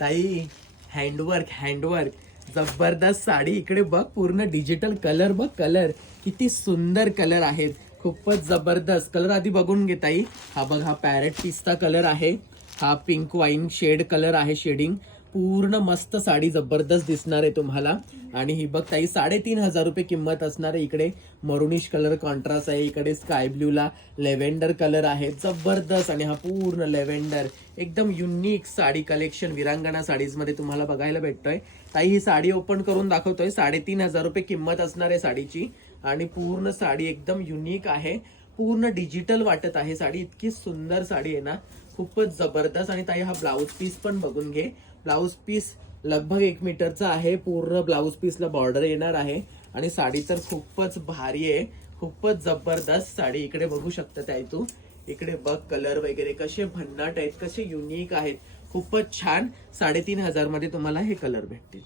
ताई हँडवर्क जबरदस्त साडी इकडे बघ, पूर्ण डिजिटल कलर बघ, कलर किती सुंदर कलर आहेत, खूपच जबरदस्त कलर. आधी बघून घे ताई. हा बघ, हा पॅरेट पिस्ता कलर आहे, हा पिंक वाईन शेड कलर आहे, शेडिंग पूर्ण मस्त साडी जबरदस्त दिसणार आहे तुम्हाला. आणि ही बघ ताई 3,500 रुपये किंमत असणार आहे. इकडे मरुनिश कलर कॉन्ट्रास्ट आहे, इकडे स्काय ब्ल्यू ला लेव्हेंडर कलर आहे जबरदस्त. आणि हा पूर्ण लेव्हेंडर एकदम युनिक साडी कलेक्शन विरांगणा साडीज मध्ये तुम्हाला बघायला भेटतोय. ताई ही साडी ओपन करून दाखवतोय, 3,500 रुपये किंमत असणार आहे साडीची. आणि पूर्ण साडी एकदम युनिक आहे, पूर्ण डिजिटल वाटत आहे साडी, इतकी सुंदर साडी आहे ना, खूपच जबरदस्त. आणि ताई हा ब्लाऊज पीस पण बघून घे. ब्लाऊज पीस लगभग 1 मीटरचा आहे, पूर्ण ब्लाऊज पीसला बॉर्डर येणार आहे. आणि साडी तर खूपच भारी आहे, खूपच जबरदस्त साडी. इकडे बघू शकता ताई तू, इकडे बघ कलर वगैरे कसे भन्नाट आहेत, कसे युनिक आहेत, खूपच छान. 3,500 मध्ये तुम्हाला हे कलर भेटतील.